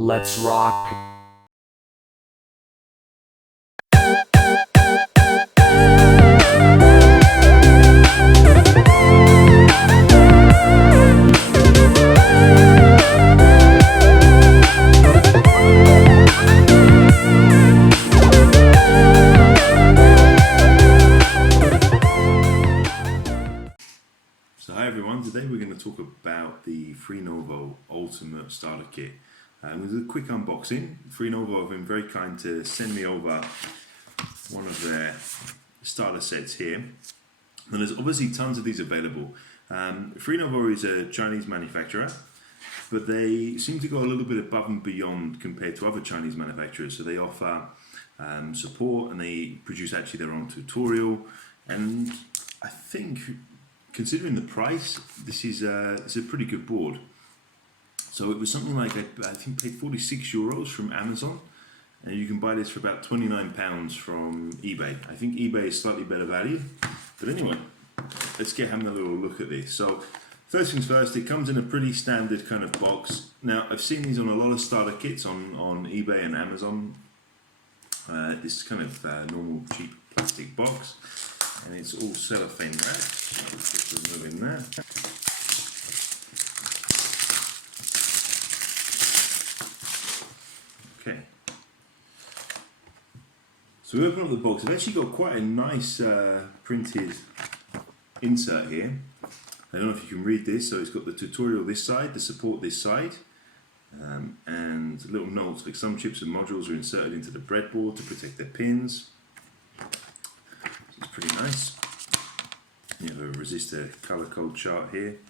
Let's rock. So hi everyone, today we're going to talk about the Freenove Ultimate Starter Kit. I'm going to do a quick unboxing. Freenove have been very kind to send me over one of their starter sets here. And there's obviously tons of these available. Freenove is a Chinese manufacturer, but they seem to go a little bit above and beyond compared to other Chinese manufacturers. So they offer support, and they produce actually their own tutorial. And I think, considering the price, this is it's a pretty good board. So it was something like, I think, paid €46 from Amazon, and you can buy this for about £29 from eBay. I think eBay is slightly better value, but anyway, let's having a little look at this. So first things first, it comes in a pretty standard kind of box. Now I've seen these on a lot of starter kits on eBay and Amazon. This kind of normal cheap plastic box, and it's all cellophane wrapped. Just removing that. Okay. So we open up the box. I've actually got quite a nice printed insert here. I don't know if you can read this. So it's got the tutorial this side, the support this side, and little notes like some chips and modules are inserted into the breadboard to protect their pins. So it's pretty nice. You have a resistor color code chart here.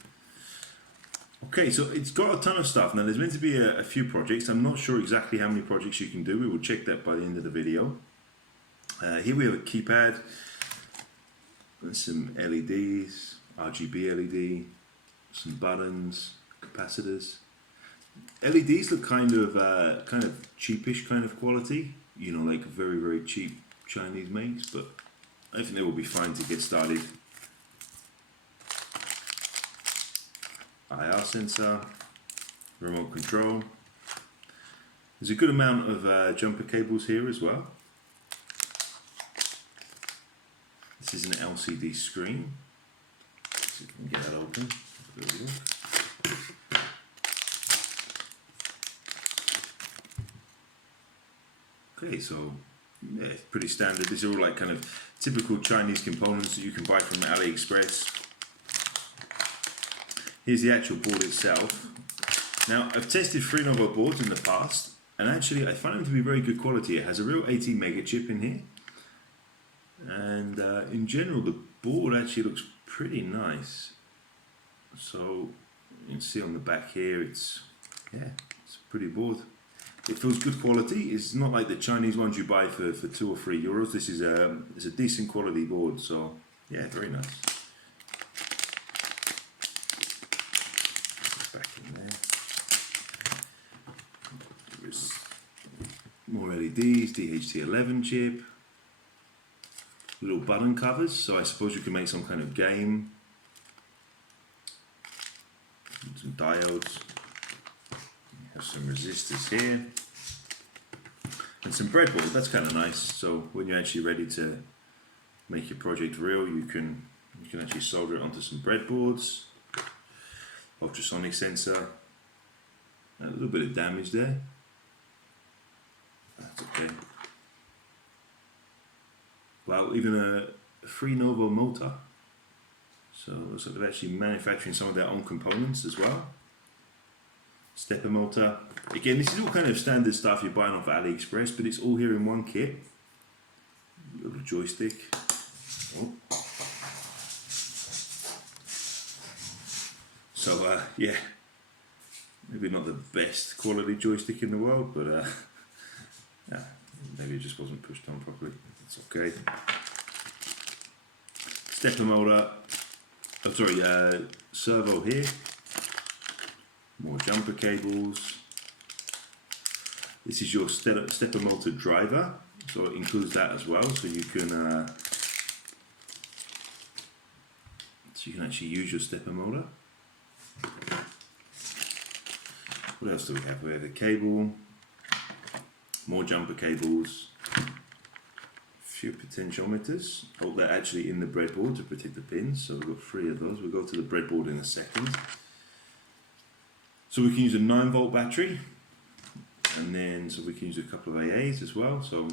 Okay, so it's got a ton of stuff. Now there's meant to be a few projects. I'm not sure exactly how many projects you can do. We will check that by the end of the video. Here we have a keypad. There's some LEDs, RGB LED, some buttons, capacitors. LEDs look kind of cheapish kind of quality. You know, like very, very cheap Chinese makes, but I think they will be fine to get started. IR sensor, remote control. There's a good amount of jumper cables here as well. This is an LCD screen. Let's see if we can get that open. There we go. Okay, so yeah, it's pretty standard. These are all like kind of typical Chinese components that you can buy from AliExpress. Here's the actual board itself. Now, I've tested Freenove boards in the past, and actually I find them to be very good quality. It has a real 18 mega chip in here, and in general the board actually looks pretty nice. So you can see on the back here, it's a pretty board. It feels good quality. It's not like the Chinese ones you buy for €2 or €3. This is it's a decent quality board. So yeah, very nice. Back in there. There's more LEDs, DHT11 chip, little button covers. So I suppose you can make some kind of game. Some diodes. Have some resistors here, and some breadboard. That's kind of nice. So when you're actually ready to make your project real, you can actually solder it onto some breadboards. Ultrasonic sensor. A little bit of damage there. That's okay. Well, even a Freenove motor. So it looks like they're actually manufacturing some of their own components as well. Stepper motor. Again, this is all kind of standard stuff you're buying off AliExpress, but it's all here in one kit. Little joystick. Oh. So yeah, maybe not the best quality joystick in the world, but yeah, maybe it just wasn't pushed on properly. It's okay. Stepper motor. Oh, sorry, servo here. More jumper cables. This is your stepper motor driver, so it includes that as well. So you can actually use your stepper motor. What else do we have? We have a cable, more jumper cables, a few potentiometers. Oh, they're actually in the breadboard to protect the pins, so we've got 3 of those. We'll go to the breadboard in a second. So we can use a 9-volt battery, and then so we can use a couple of AAs as well. So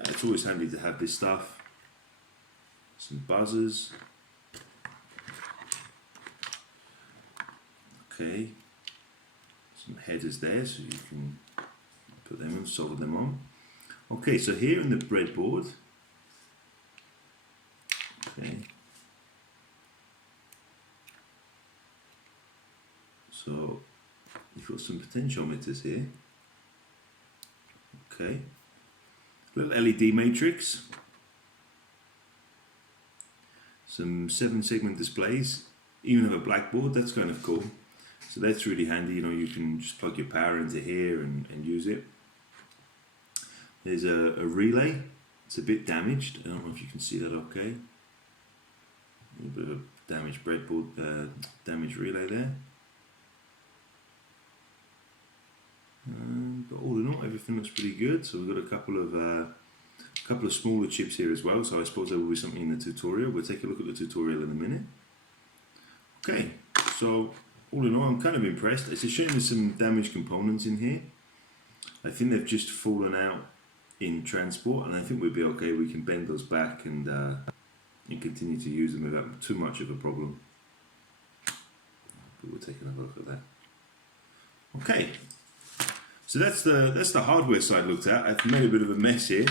it's always handy to have this stuff. Some buzzers. Okay. Some headers there, so you can put them and solder them on. Okay, so here in the breadboard, okay, so you've got some potentiometers here. Okay, little LED matrix, some 7-segment displays, even have a blackboard. That's kind of cool. So that's really handy, you know, you can just plug your power into here and use it. There's a relay, it's a bit damaged, I don't know if you can see that okay. A little bit of a damaged breadboard, damaged relay there. But all in all, everything looks pretty good. So we've got a couple of smaller chips here as well, so I suppose there will be something in the tutorial. We'll take a look at the tutorial in a minute. Okay, so all in all, I'm kind of impressed. It's a shame there's some damaged components in here. I think they've just fallen out in transport, and I think we'll be okay. We can bend those back and continue to use them without too much of a problem. But we'll take another look at that. Okay, so that's the hardware side looked at. I've made a bit of a mess here,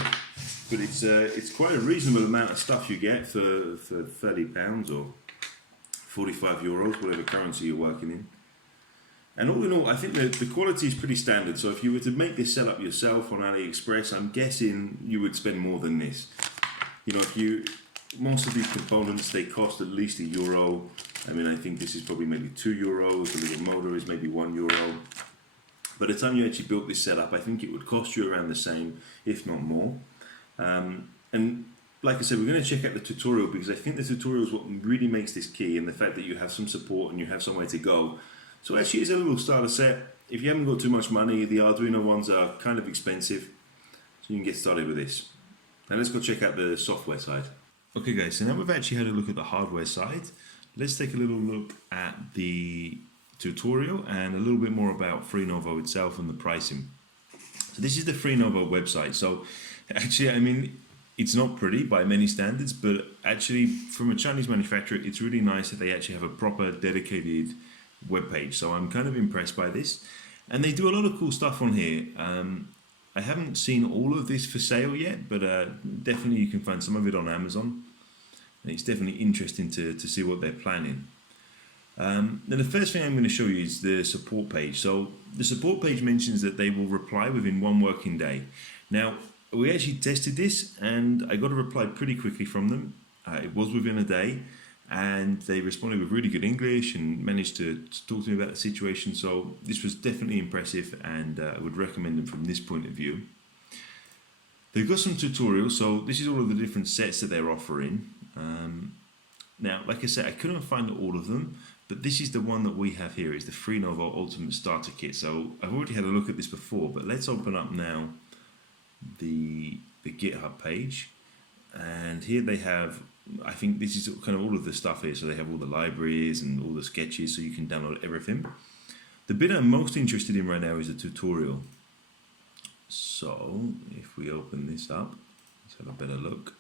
but it's quite a reasonable amount of stuff you get for £30 or 45 euros, whatever currency you're working in. And all in all, I think the quality is pretty standard. So if you were to make this setup yourself on AliExpress, I'm guessing you would spend more than this. You know, most of these components, they cost at least €1. I mean, I think this is probably maybe €2. The little motor is maybe €1. By the time you actually built this setup, I think it would cost you around the same, if not more. And like I said, we're going to check out the tutorial, because I think the tutorial is what really makes this key, and the fact that you have some support and you have somewhere to go. So actually it's a little starter set. If you haven't got too much money, the Arduino ones are kind of expensive, so you can get started with this. Now let's go check out the software side. Okay guys, so now we've actually had a look at the hardware side. Let's take a little look at the tutorial and a little bit more about Freenove itself and the pricing. So this is the Freenove website. So actually, I mean, it's not pretty by many standards, but actually from a Chinese manufacturer, it's really nice that they actually have a proper dedicated web page. So I'm kind of impressed by this, and they do a lot of cool stuff on here. I haven't seen all of this for sale yet, but definitely you can find some of it on Amazon, and it's definitely interesting to see what they're planning. Then the first thing I'm going to show you is the support page. So the support page mentions that they will reply within 1 working day. Now, we actually tested this, and I got a reply pretty quickly from them. It was within a day, and they responded with really good English and managed to talk to me about the situation. So this was definitely impressive, and I would recommend them from this point of view. They've got some tutorials, so this is all of the different sets that they're offering. Now, like I said, I couldn't find all of them, but this is the one that we have here, is the Freenove Ultimate Starter Kit. So I've already had a look at this before, but let's open up now the GitHub page, and here they have, I think this is kind of all of the stuff here. So they have all the libraries and all the sketches, so you can download everything. The bit I'm most interested in right now is the tutorial. So if we open this up, let's have a better look.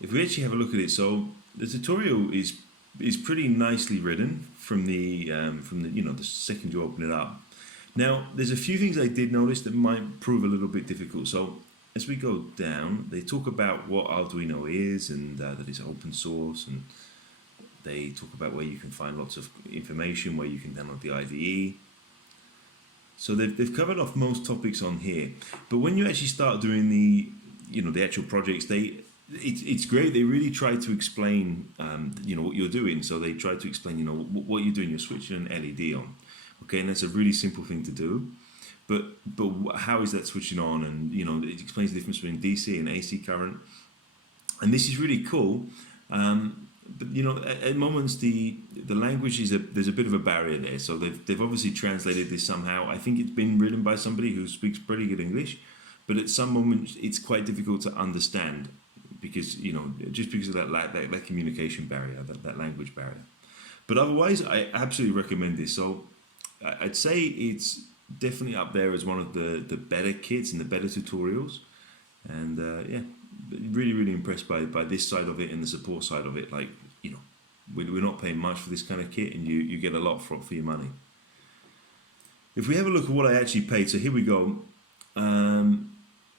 If we actually have a look at it, so the tutorial is pretty nicely written from the the second you open it up. Now, there's a few things I did notice that might prove a little bit difficult. So as we go down, they talk about what Arduino is, and that it's open source, and they talk about where you can find lots of information, where you can download the IDE. So they've covered off most topics on here. But when you actually start doing the actual projects, it's great. They really try to explain what you're doing. So they try to explain what you're doing. You're switching an LED on, okay, and that's a really simple thing to do. But how is that switching on? And it explains the difference between DC and AC current. And this is really cool. But you know, at moments the language there's a bit of a barrier there. So they've obviously translated this somehow. I think it's been written by somebody who speaks pretty good English, but at some moments it's quite difficult to understand because you know just because of that communication barrier, that language barrier. But otherwise, I absolutely recommend this. So I'd say it's definitely up there as one of the better kits and the better tutorials. And yeah, really impressed by this side of it and the support side of it. Like, you know, we're not paying much for this kind of kit, and you get a lot for your money. If we have a look at what I actually paid, so here we go.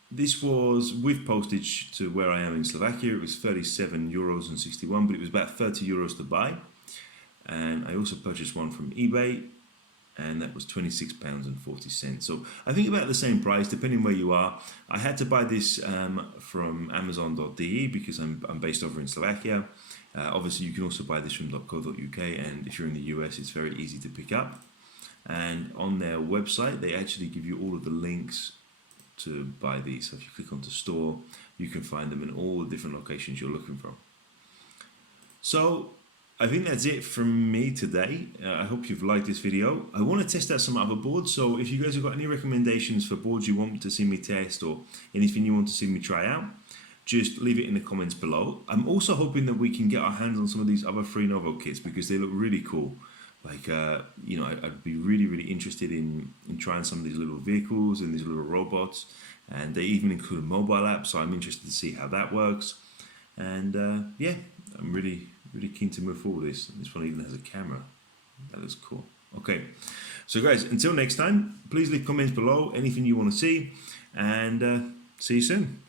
This was with postage to where I am in Slovakia. It was 37 euros and 61, but it was about 30 euros to buy. And I also purchased one from eBay, and that was £26.40. So I think about the same price depending where you are. I had to buy this from Amazon.de because I'm based over in Slovakia. Obviously, you can also buy this from .co.uk, and if you're in the US, it's very easy to pick up. And on their website, they actually give you all of the links to buy these. So if you click onto store, you can find them in all the different locations you're looking from. So I think that's it from me today. I hope you've liked this video. I want to test out some other boards, so if you guys have got any recommendations for boards you want to see me test or anything you want to see me try out, just leave it in the comments below. I'm also hoping that we can get our hands on some of these other Freenove kits because they look really cool. Like, you know, I'd be really interested in trying some of these little vehicles and these little robots, and they even include a mobile app, so I'm interested to see how that works. And yeah, I'm really keen to move forward with this. This one even has a camera. That looks cool. Okay, so guys, until next time, please leave comments below, anything you want to see, and see you soon.